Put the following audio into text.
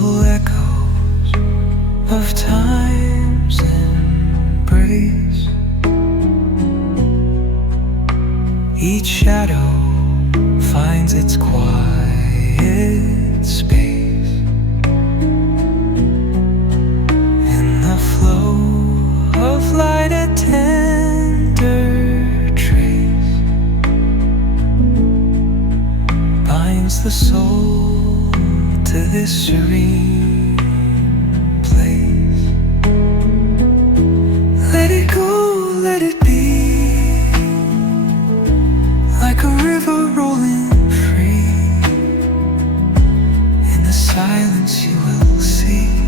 Subtle echoes of time's embrace. Each shadow finds its quiet space. In the flow of light, a tender trace binds the soul to this serene place. Let it go, let it be, like a river rolling free. In the silence you will see